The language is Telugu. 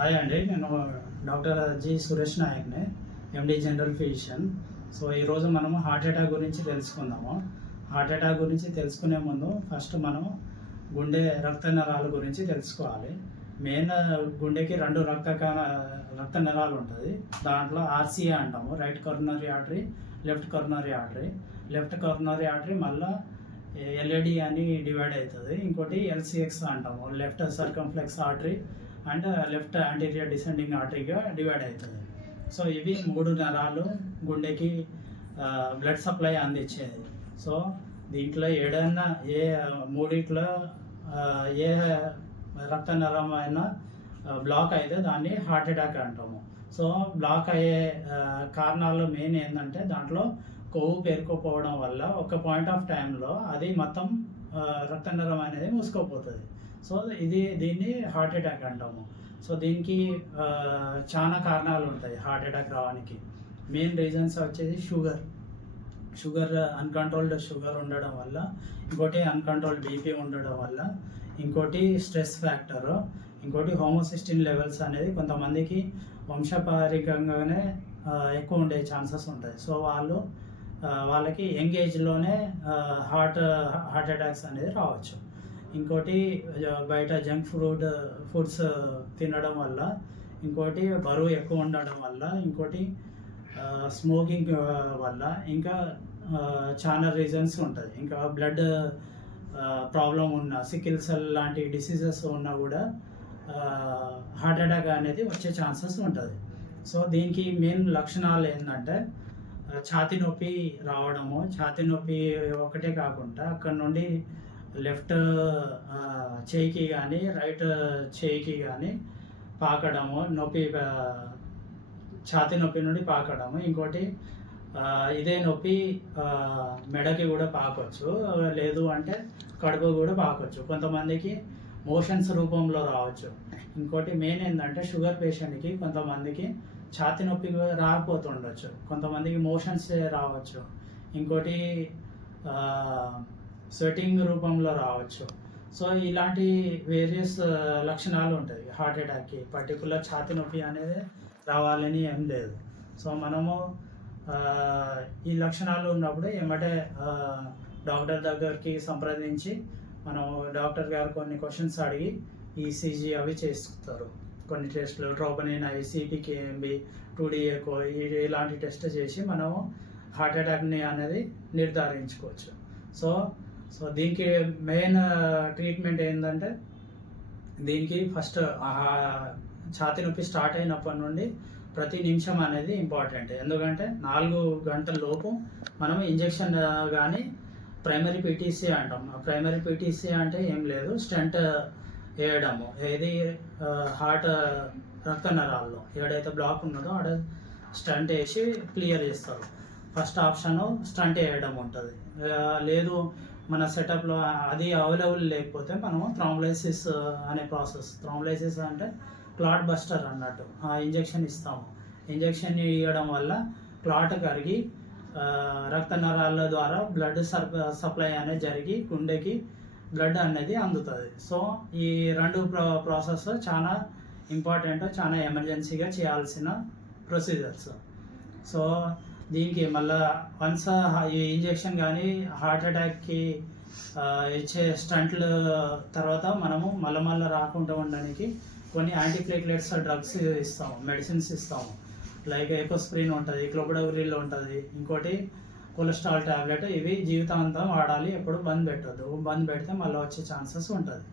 హాయ్ అండి, నేను డాక్టర్ జి సురేష్ నాయక్ని, ఎండి జనరల్ ఫిజిషియన్. సో ఈరోజు మనము హార్ట్ అటాక్ గురించి తెలుసుకుందాము. హార్ట్ అటాక్ గురించి తెలుసుకునే ముందు ఫస్ట్ మనం గుండె రక్త నరాల గురించి తెలుసుకోవాలి. మెయిన్ గుండెకి రెండు రక్త నరాలు ఉంటుంది. దాంట్లో ఆర్సీఏ అంటాము, right coronary artery, left coronary artery. Left coronary artery మళ్ళీ ఎల్ఏడి అని డివైడ్ అవుతుంది. ఇంకోటి ఎల్సిఎక్స్ అంటాము, left circumflex artery and left anterior descending ఆర్టరీగా డివైడ్ అవుతుంది. సో ఇవి మూడు నరాలు గుండెకి బ్లడ్ సప్లై అందించేది. సో దీంట్లో ఏదైనా ఏ మూడిట్లో ఏ రక్త నరం అయినా బ్లాక్ అయితే దాన్ని హార్ట్ అటాక్ అంటాము. సో బ్లాక్ అయ్యే కారణాలు మెయిన్ ఏంటంటే దాంట్లో కొవ్వు పేరుకోపోవడం వల్ల ఒక పాయింట్ ఆఫ్ టైంలో అది మొత్తం రక్త నరం అనేది మూసుకోపోతుంది. సో దీన్ని హార్ట్ అటాక్ అంటాము. సో దీనికి చాలా కారణాలు ఉంటాయి హార్ట్ అటాక్ రావడానికి. మెయిన్ రీజన్స్ వచ్చేసి షుగర్ అన్కంట్రోల్డ్ షుగర్ ఉండడం వల్ల, ఇంకోటి అన్కంట్రోల్డ్ బీపీ ఉండడం వల్ల, ఇంకోటి స్ట్రెస్ ఫ్యాక్టర్, ఇంకోటి హోమోసిస్టిన్ లెవెల్స్ అనేది కొంతమందికి వంశపారికంగానే ఎక్కువ ఉండే ఛాన్సెస్ ఉంటాయి. సో వాళ్ళకి యంగ్ ఏజ్లోనే హార్ట్ అటాక్స్ అనేది రావచ్చు. ఇంకోటి బయట జంక్ ఫుడ్స్ తినడం వల్ల, ఇంకోటి బరువు ఎక్కువ ఉండడం వల్ల, ఇంకోటి స్మోకింగ్ వల్ల, ఇంకా చాలా రీజన్స్ ఉంటుంది. ఇంకా బ్లడ్ ప్రాబ్లం ఉన్న, సికిల్ సెల్ లాంటి డిసీజెస్ ఉన్నా కూడా హార్ట్ అటాక్ అనేది వచ్చే ఛాన్సెస్ ఉంటుంది. సో దీనికి మెయిన్ లక్షణాలు ఏంటంటే ఛాతీ నొప్పి రావడము. ఛాతీ నొప్పి ఒకటే కాకుండా అక్కడ నుండి లెఫ్ట్ చేయికి కానీ రైట్ చేయికి కానీ పాకడము, ఛాతీ నొప్పి నుండి పాకడము. ఇంకోటి ఇదే నొప్పి మెడకి కూడా పాకొచ్చు, లేదు అంటే కడుపు కూడా పాకొచ్చు. కొంతమందికి మోషన్స్ రూపంలో రావచ్చు. ఇంకోటి మెయిన్ ఏంటంటే షుగర్ పేషెంట్కి కొంతమందికి ఛాతీ నొప్పి రాకపోతుండొచ్చు, కొంతమందికి మోషన్స్ రావచ్చు. ఇంకోటి స్వెటింగ్ రూపంలో రావచ్చు. సో ఇలాంటి వేరియస్ లక్షణాలు ఉంటాయి హార్ట్ అటాక్కి. పర్టికులర్ ఛాతీ నొప్పి అనేది రావాలని ఏం లేదు. సో మనము ఈ లక్షణాలు ఉన్నప్పుడు ఏమంటే డాక్టర్ దగ్గరికి సంప్రదించి మనం డాక్టర్ గారు కొన్ని క్వశ్చన్స్ అడిగి ఈసీజీ అవి చేస్తారు. కొన్ని టెస్టులు, ట్రోపనిన్ అవి, సిపికేఎంబి, 2D ఎకో, ఇలాంటి టెస్ట్ చేసి మనము హార్ట్ అటాక్ని అనేది నిర్ధారించుకోవచ్చు. సో దీనికి మెయిన్ ట్రీట్మెంట్ ఏంటంటే దీనికి ఫస్ట్ ఛాతీ నొప్పి స్టార్ట్ అయినప్పటి నుండి ప్రతి నిమిషం అనేది ఇంపార్టెంట్. ఎందుకంటే 4 గంటల లోపు మనం ఇంజెక్షన్ కానీ ప్రైమరీ పీటీసీ అంటాం. ప్రైమరీ పీటీసీ అంటే ఏం లేదు, స్టంట్ వేయడము. ఏది హార్ట్ రక్త నరాల్లో ఏడైతే బ్లాక్ ఉన్నదో ఆడ స్టంట్ వేసి క్లియర్ చేస్తారు. ఫస్ట్ ఆప్షను స్టంట్ వేయడం ఉంటుంది. లేదు మన సెటప్లో అది అవైలబుల్ లేకపోతే మనము థ్రాంబోలైసిస్ అనే ప్రాసెస్, థ్రాంబోలైసిస్ అంటే క్లాట్ బస్టర్ అన్నట్టు, ఆ ఇంజెక్షన్ ఇస్తాము. ఇంజెక్షన్ ఇవ్వడం వల్ల క్లాట్ కరిగి రక్త నరాల ద్వారా బ్లడ్ సప్లై అనేది జరిగి గుండెకి బ్లడ్ అనేది అందుతుంది. సో ఈ రెండు ప్రాసెస్ చాలా ఇంపార్టెంట్, చాలా ఎమర్జెన్సీగా చేయాల్సిన ప్రొసీజర్స్. సో దీనికి మళ్ళీ వన్స్ ఈ ఇంజెక్షన్ కానీ హార్ట్ అటాక్కి ఇచ్చే స్టంట్లు తర్వాత మనము మళ్ళీ రాకుండా ఉండడానికి కొన్ని యాంటీప్లేట్లెట్స్ డ్రగ్స్ ఇస్తాము, మెడిసిన్స్ ఇస్తాము. లైక్ ఎకోస్ప్రిన్ ఉంటుంది, క్లోపిడోగ్రిల్ ఉంటుంది, ఇంకోటి కొలెస్ట్రాల్ ట్యాబ్లెట్. ఇవి జీవితాంతం వాడాలి, ఎప్పుడు బంద్ పెట్టద్దు. బంద్ పెడితే మళ్ళీ వచ్చే ఛాన్సెస్ ఉంటుంది.